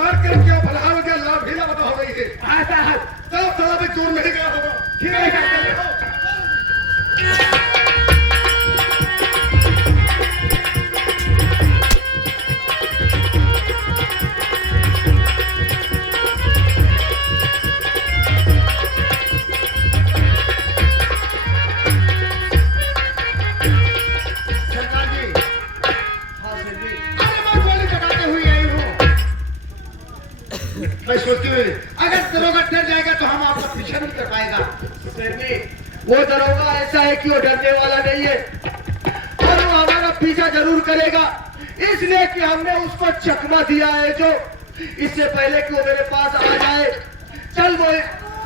मार कर क्या भला हो गया, लाभ ही लाभ हो गई है। हाँ साहब, तो थोड़ा भी दूर नहीं गया होगा। ठीक है साहब। मैं सोचती हूँ अगर दरोगा डर जाएगा तो हम आपका पीछा नहीं कर पाएगा। वो दरोगा ऐसा है कि वो डरने वाला नहीं है और वो हमारा पीछा जरूर करेगा, इसलिए कि हमने उसको चकमा दिया है जो, इससे पहले कि वो मेरे पास आ जाए। चल वो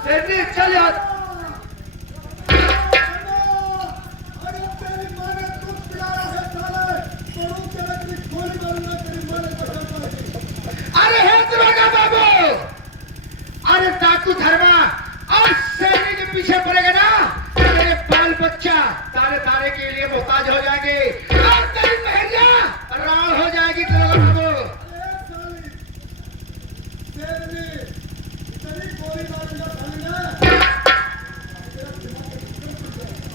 शेरनी चल यार। अरे हे दरोगा बाबू, अरे डाकू धर्मा और शेरनी के पीछे पड़ेगा ना तो मेरे बाल बच्चा तारे तारे के लिए मोहताज हो जाएंगे और तेरी महरिया राव हो जाएगी दरोगा बाबू।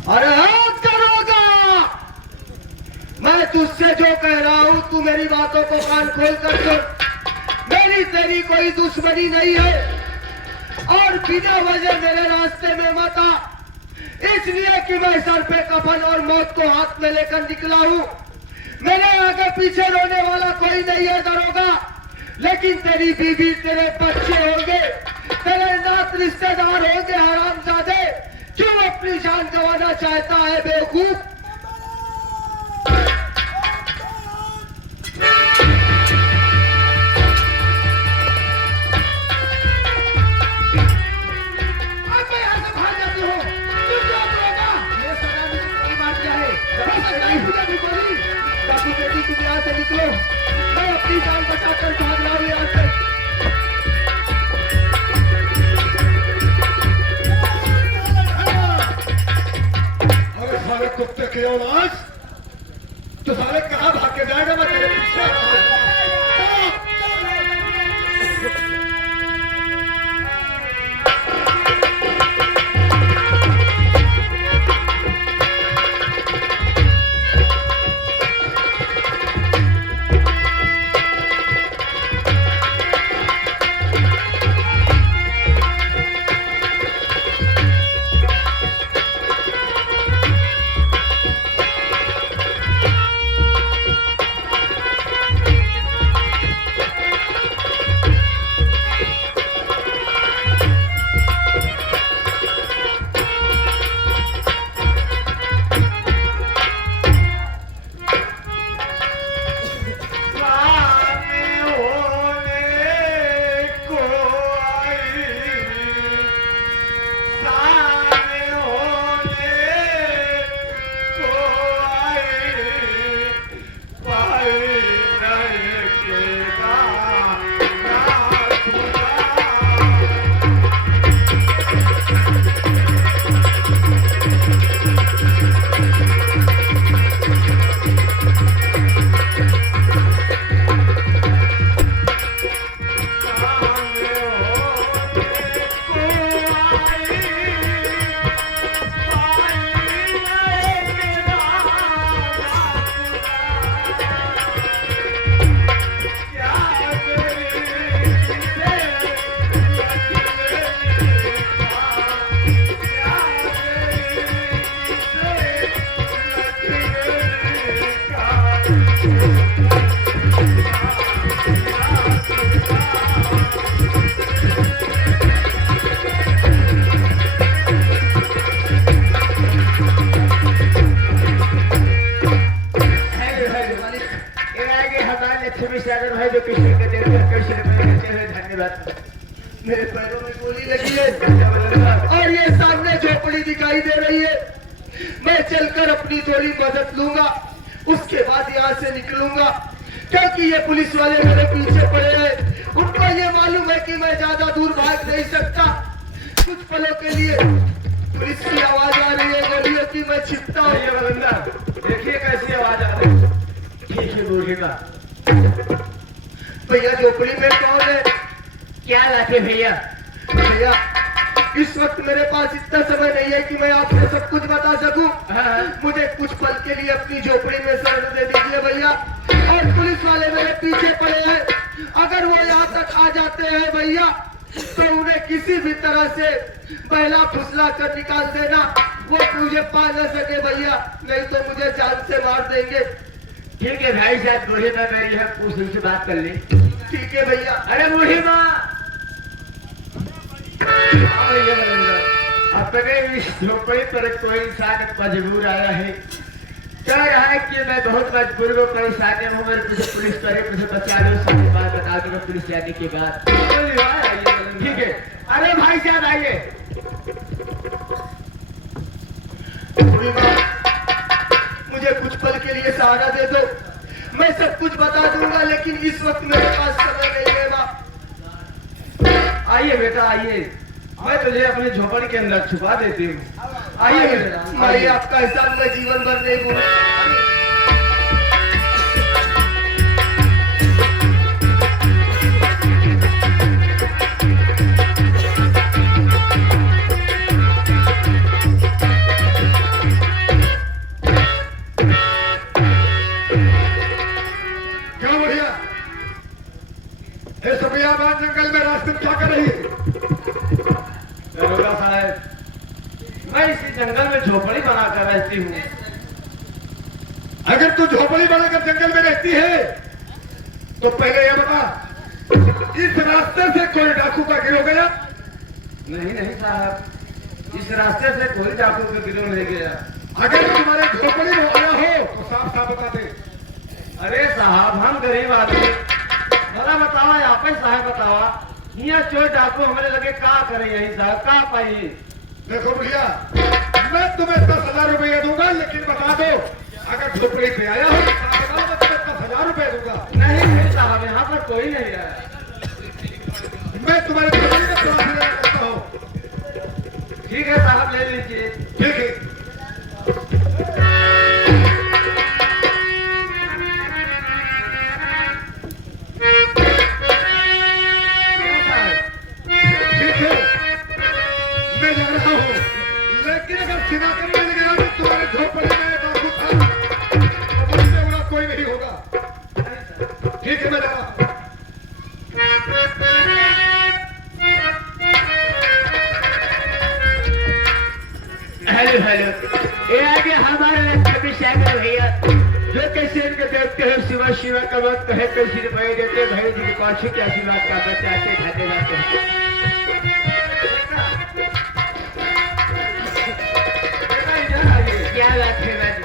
अरे हाँ दरोगा, मैं तुझसे जो कह रहा हूँ तू मेरी बातों को कान खोल कर सुन। मेरी तेरी कोई दुश्मनी नहीं है और बिना वजह मेरे रास्ते में मत आ, इसलिए कि मैं सर पे कफन और मौत को हाथ में लेकर निकला हूँ। मेरे आगे पीछे रोने वाला कोई नहीं है दरोगा, लेकिन तेरी बीवी, तेरे बच्चे होंगे, तेरे नात रिश्तेदार होंगे हरामजादे। क्यों अपनी जान गंवाना चाहता है बेवकूफ? तुम यहाँ से निकलो, मैं अपनी जान बचाकर भाग रहा हूँ यहाँ से। अरे साले कुत्ते के औलाद, तो साले कहाँ भाग के जाएगा? मैं तेरे पीछे आ रहा हूँ। मेरे पैरों में गोली लगी है और ये सामने झोपड़ी दिखाई दे रही है। मैं चलकर अपनी थोड़ी मदद लूंगा, उसके बाद यहाँ से निकलूंगा, क्योंकि ये पुलिस वाले मेरे पीछे पड़े हैं। उनको ये मालूम है कि मैं ज्यादा दूर भाग नहीं सकता। कुछ पलों के लिए पुलिस की आवाज आ रही है गोलियों की, मैं छिपता हूँ। देखिए कैसी आवाज आ रही है। ठीक है बोलिएगा। भैया झोपड़ी में कौन है? क्या बात है भैया? भैया इस वक्त मेरे पास इतना समय नहीं है कि मैं आपसे सब कुछ बता सकूं। मुझे कुछ पल के लिए अपनी झोपड़ी में शरण दे दीजिए भैया। और पुलिस वाले मेरे पीछे पड़े हैं, अगर वो यहाँ तक आ जाते हैं भैया तो उन्हें किसी भी तरह से बहला फुसला कर निकाल देना। वो मुझे पा न सके भैया, नहीं तो मुझे जान से मार देंगे। ठीक है भाई साहब, बूढ़ी माँ मेरी है, पूछ उनसे बात कर ले। ठीक है भैया। अरे बूढ़ी माँ, अपने इस झोपड़ी पर कोई इंसान मजबूर आया है, कह रहा है कि मैं बहुत मजबूर हूँ, परेशानी हूँ, मेरे मुझे पुलिस करे, मुझे बचा लो, सबकी बात बता दूंगा पुलिस आने के बाद। ठीक है, अरे भाई साहब आइए। मुझे कुछ पल के लिए सहारा दे दो, मैं सब कुछ बता दूंगा, लेकिन इस वक्त मेरे पास समय नहीं है बाप। आइए बेटा आइए, मैं तुझे अपनी झोपड़ी के अंदर छुपा देती हूँ। आइए बेटा, आइए, आपका एहसान मैं जीवन भर नहीं भूलूंगा। जंगल में रास्ते क्या कर रही है? दरोगा साहब, मैं इसी जंगल में झोपड़ी बनाकर रहती हूँ। अगर तू झोपड़ी बनाकर जंगल में रहती है तो पहले यह बता, इस रास्ते से कोई डाकू का गिरोह गया? नहीं नहीं साहब, इस रास्ते से कोई डाकू का गिरोह नहीं गया। अगर तुम्हारे झोपड़ी में आया हो तो साफ साफ बता दे। अरे साहब, हम गरीब आदमी, भला बतावा, आप ही साहब बतावा, यहाँ चोर डाकू हमारे लगे का करे यही साहब, का पाई? देखो भैया, मैं तुम्हें 10,000 रुपया दूंगा, लेकिन बता दो अगर झोपड़ी पे आया हो तो बताओ, मैं तुम्हें 10,000 रुपया दूंगा। नहीं नहीं साहब, यहाँ पर कोई नहीं आया। मैं तुम्हारे झोपड़ी में तलाशी लेना चाहता हूँ। ठीक है साहब, ले लीजिए। ठीक है। मैं जा रहा हूँ, लेकिन अगर सिना करने मिल गया तो तुम्हारे झोपड़ी में डाकू था तो मुझसे उड़ा कोई नहीं होगा। ठीक है, मैं जा रहा हूँ। हेलो हेलो, ये आगे हमारे सभी शामिल भैया, जो कैसे इनके देखते हैं शिवा शिवा का वक्त है, कैसे भाई देते भाई जी को अच्छी क्या आशीर्वाद का बचाते धन्यवाद करते। क्या बात है बाजी?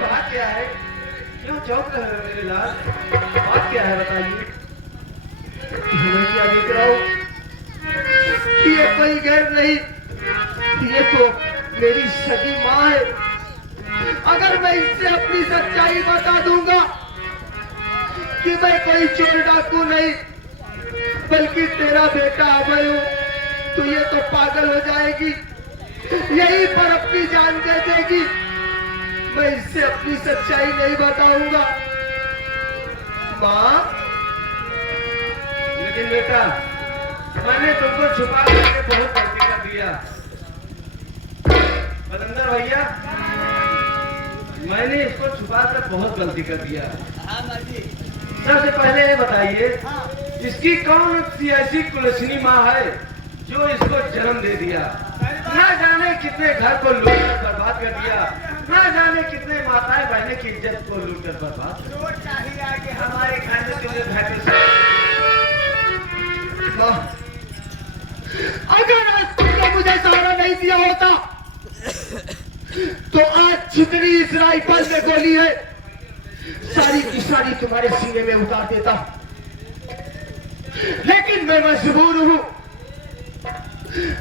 बात क्या है? क्यों चौंक रहे हो मेरे लाल? बात क्या है बताइए। मैं क्या देख रहा हूँ? ये कोई गैर नहीं, ये तो मेरी सगी माँ है। अगर मैं इससे अपनी सच्चाई बता दूंगा कि मैं कोई चोर डाकू नहीं बल्कि तेरा बेटा अभय हूँ, तो ये तो पागल हो जाएगी, यहीं पर अपनी जान दे देगी। मैं इससे अपनी सच्चाई नहीं बताऊंगा माँ। लेकिन बेटा, मैंने तुमको छुपा करके बहुत गलती कर दिया। बलंदर भैया, मैंने इसको छुपा कर बहुत गलती कर दिया। सबसे पहले ये बताइए, इसकी कौन सी ऐसी कुलसनी माँ है जो इसको जन्म दे दिया? ना जाने कितने घर को लूट कर बर्बाद कर दिया, ना जाने कितने माताएं बहने की इज्जत को लूट कर बर्बाद। चाहिए कि हमारे घर में तुमने अगर आज तुमने मुझे सहारा नहीं दिया होता तो आज जितनी इस राइफल में गोली है सारी की सारी तुम्हारे सीने में उतार देता। लेकिन मैं मजबूर हूँ,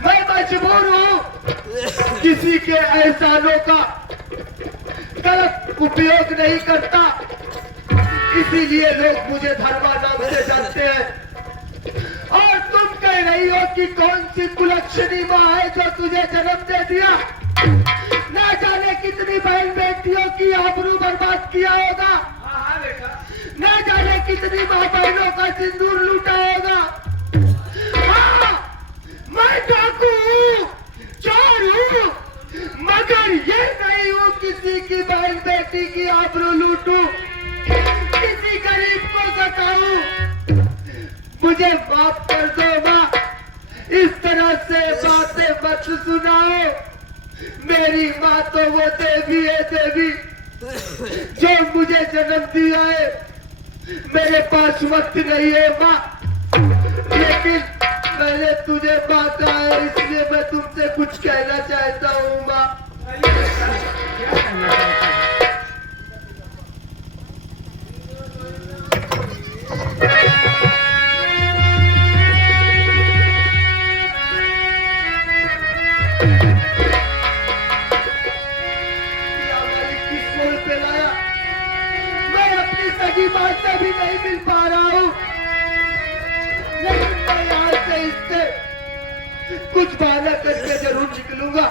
मैं मजबूर हूँ किसी के एहसानों का गलत उपयोग नहीं करता, इसीलिए लोग मुझे धर्मा नाम से जानते हैं। और तुम कह रही हो कि कौन सी कुलक्षणी माँ है जो तुझे जन्म दे दिया, ना जाने कितनी बहन बेटियों की आबरू बर्बाद किया होगा, हाँ बेटा, ना जाने कितनी माँ बहनों का सिंदूर लूटा होगा। हाँ, मैं डाकू हूँ, चोर हूँ, मगर ये नहीं हूँ किसी की बहन बेटी की आबरू लूटूं, किसी गरीब को सताऊं। मुझे माफ कर दो माँ, इस तरह से बातें मत सुनाओ। मेरी माँ तो वो देवी है, देवी जो मुझे जन्म दिया है। मेरे पास वक्त नहीं है माँ, लेकिन मैंने तुझे माँ कहा है, इसलिए मैं तुमसे कुछ कहना चाहता हूँ माँ। क्या करना चाहते हैं? किस मोड़ पे लाया, मैं अपनी सगी माँ से भी नहीं मिल पा रहा हूँ, लेकिन मैं यहाँ से इससे कुछ बहाना करके जरूर निकलूंगा।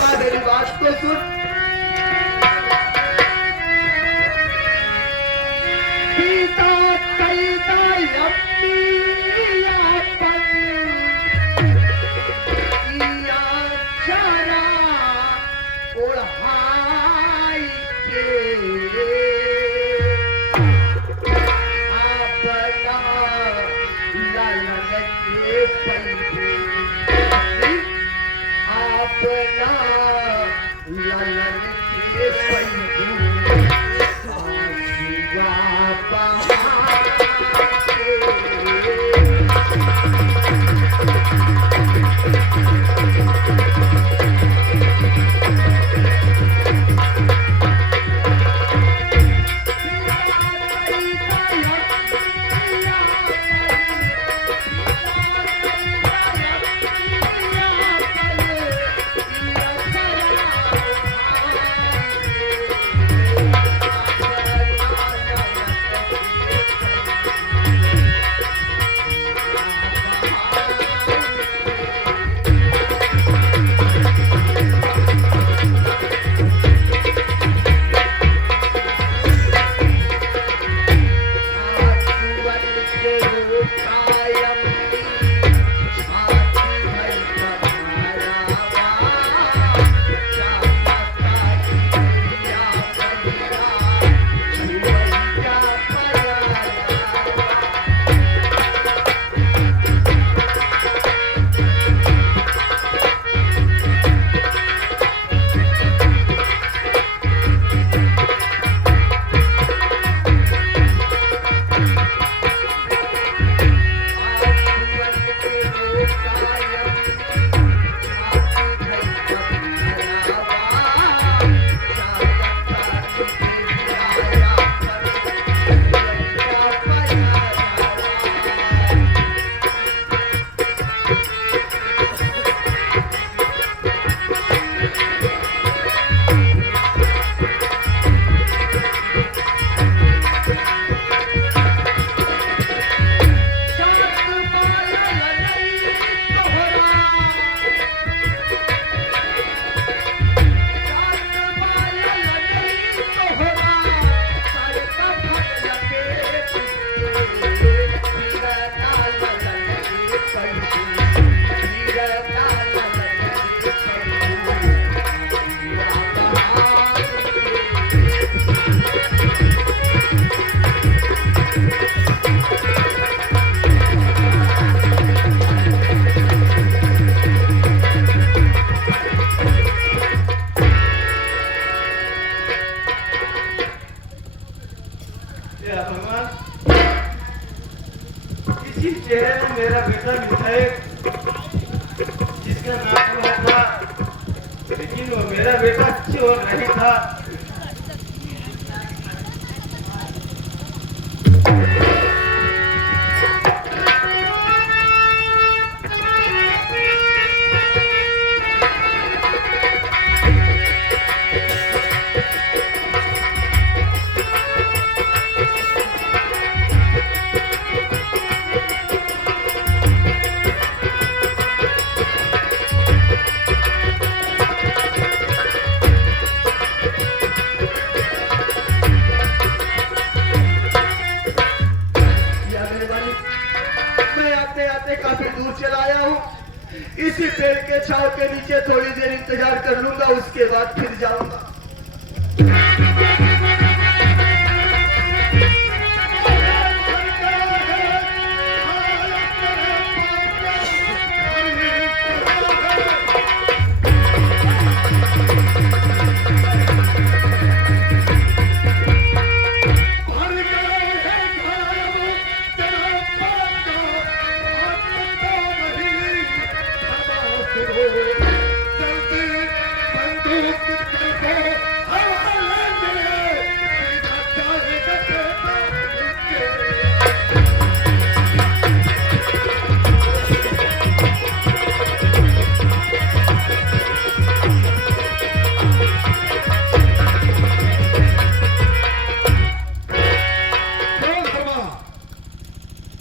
माँ मेरी बात को सुन। सीता कईता यम्मी यापन, इया चरा ओढ़ाई के अपना ललन के पैबू, अपना ललन के पैबू, आसिया बहार के। इसी चेहरे में मेरा बेटा विधायक जिसका नाम हुआ था, लेकिन वो मेरा बेटा चोर नहीं था। आते काफी दूर चला आया हूँ। इसी पेड़ के छांव के नीचे थोड़ी देर इंतजार कर लूंगा, उसके बाद फिर जाऊंगा।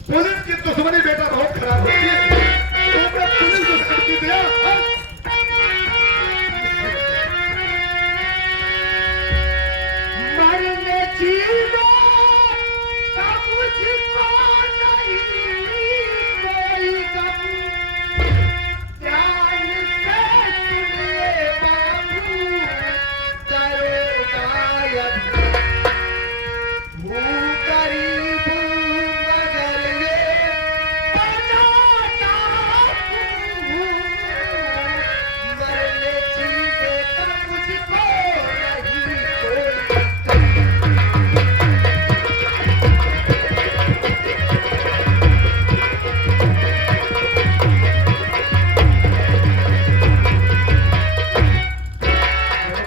पुलिस की दुश्मनी बेटा बहुत खराब होती है। तो मैं पुलिस दुश्मन की दिया मरने जीना का मुझको नहीं कोई गम, ध्यान से सुनिए बाबू दरोगा मुँह करीब मगर ये बनाता हूँ। मरने जीने का मुझको नहीं कोई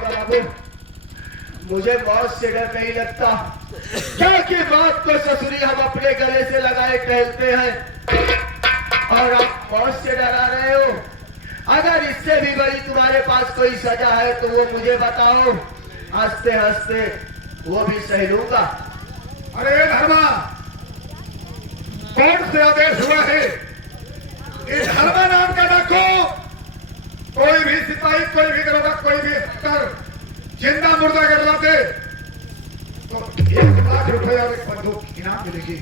बाबू, मुझे मौत से डर नहीं लगता। क्या की बात को ससुरी हम अपने गले से लगाए टहलते हैं और आप मौत से डरा रहे हो। अगर इससे भी बड़ी तुम्हारे पास कोई सजा है तो वो मुझे बताओ, हंसते हंसते वो भी सह लूंगा। अरे धर्मा, कोर्ट से आदेश हुआ है इस धर्मा नाम का डाकू कोई भी सिपाही, कोई भी दरोगा, कोई भी अफसर जिंदा मुर्दा करवा दे तो 1 लाख रुपए और एक बंदूक इनाम मिलेगी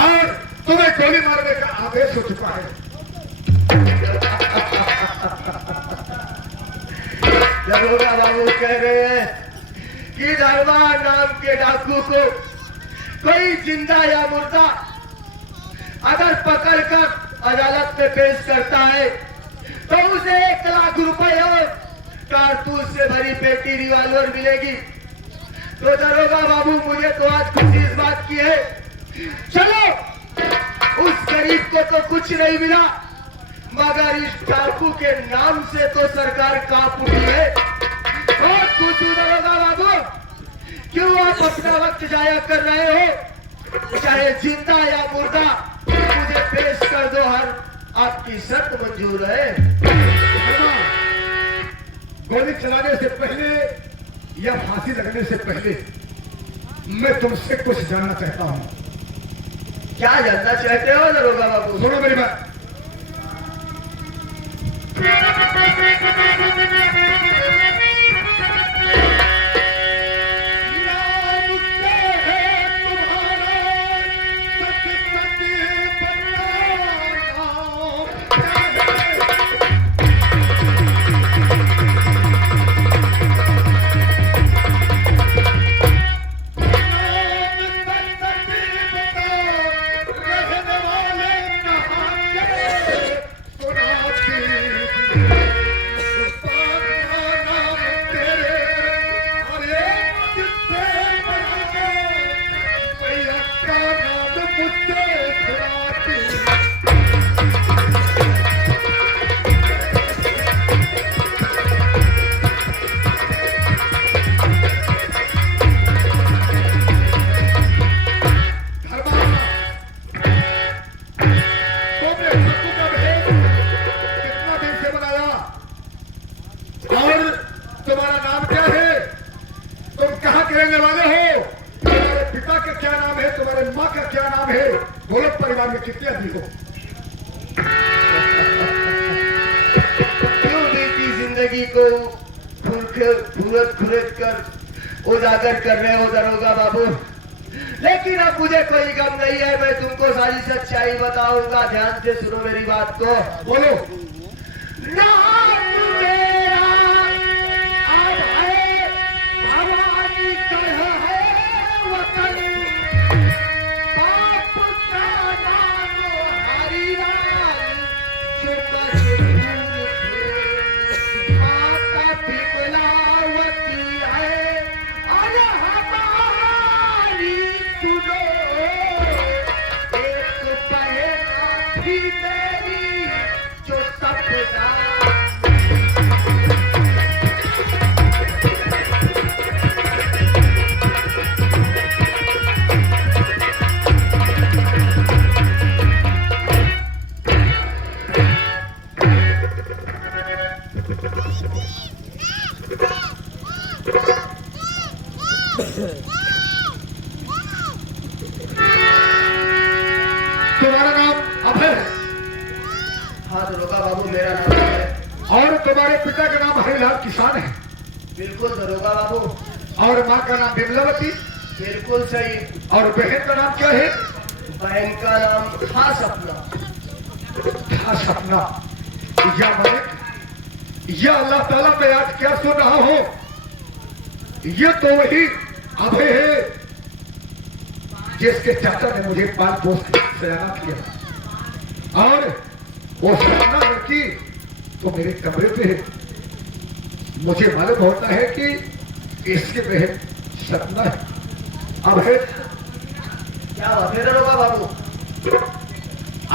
और तुम्हें गोली मारने का आदेश हो चुका है। दरोगा बाबू कह रहे हैं कि धर्मा नाम के डाकू को कोई जिंदा या मुर्दा अगर पकड़कर अदालत में पेश करता है तो उसे 1 लाख रुपए और कारतूस से भरी पेटी रिवॉल्वर मिलेगी। तो दरोगा बाबू, मुझे तो आज खुशी इस बात की है, चलो उस गरीब को तो कुछ नहीं मिला मगर इस डाकू के नाम से तो सरकार कांप उठी है। बहुत खुश हूं दरोगा बाबू, क्यों आप अपना वक्त जाया कर रहे हो? चाहे जिंदा या मुर्दा मुझे पेश कर दो, हर आपकी शर्त मंजूर है। गोली चलाने से पहले या फांसी लगने से पहले मैं तुमसे कुछ जानना चाहता हूं। क्या जानना चाहते हो दरोगा बाबू? सुनो मेरी बात। परिवार में कितने आदमी हो? क्यों बीती जिंदगी को फूरत फूरत कर उजागर कर रहे हो दरोगा बाबू? लेकिन अब मुझे कोई गम नहीं है, मैं तुमको सारी सच्चाई बताऊंगा। ध्यान से सुनो मेरी बात को। बोलो। नाम मेरा अब है भवानी कह है वतन, बाप का नाम हरिलाल जो मशहूर थे, माता पिपलावती है अरे हमारी सुनो, एक बहना थी मेरी जो सपना। तुम्हारा नाम अभय है हाँ दरोगा बाबू मेरा नाम है। और तुम्हारे पिता का नाम हरिलाल किसान है बिल्कुल दरोगा बाबू, और माँ का नाम बिमलावती, बिल्कुल सही। और बहन का नाम क्या है? बहन का नाम था सपना। था सपना। या मालिक, या अल्लाह ताला मैं आज क्या सुन रहा हूं? ये तो वही अभय है जिसके चाचा ने मुझे पाल पोस के सयाना किया, और वो सपना लड़की तो मेरे कमरे पे है। मुझे मालूम होता है कि इसके बहन सपना है। अभय क्या बात है दरोगा बाबू?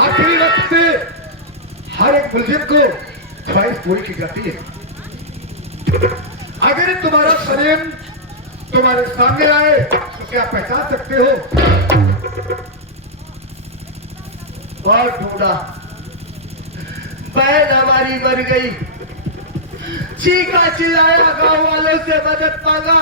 आखिरी वक्त पे हर एक मुलजिम को ख्वाहिश पूरी की जाती है। अगर तुम्हारा सलीम तुम्हारे सामने आए तो क्या पहचान सकते हो? बहुत ढूंढा, बहन हमारी मर गई, चीखा चिल्लाया, गांव वालों से मदद मांगा,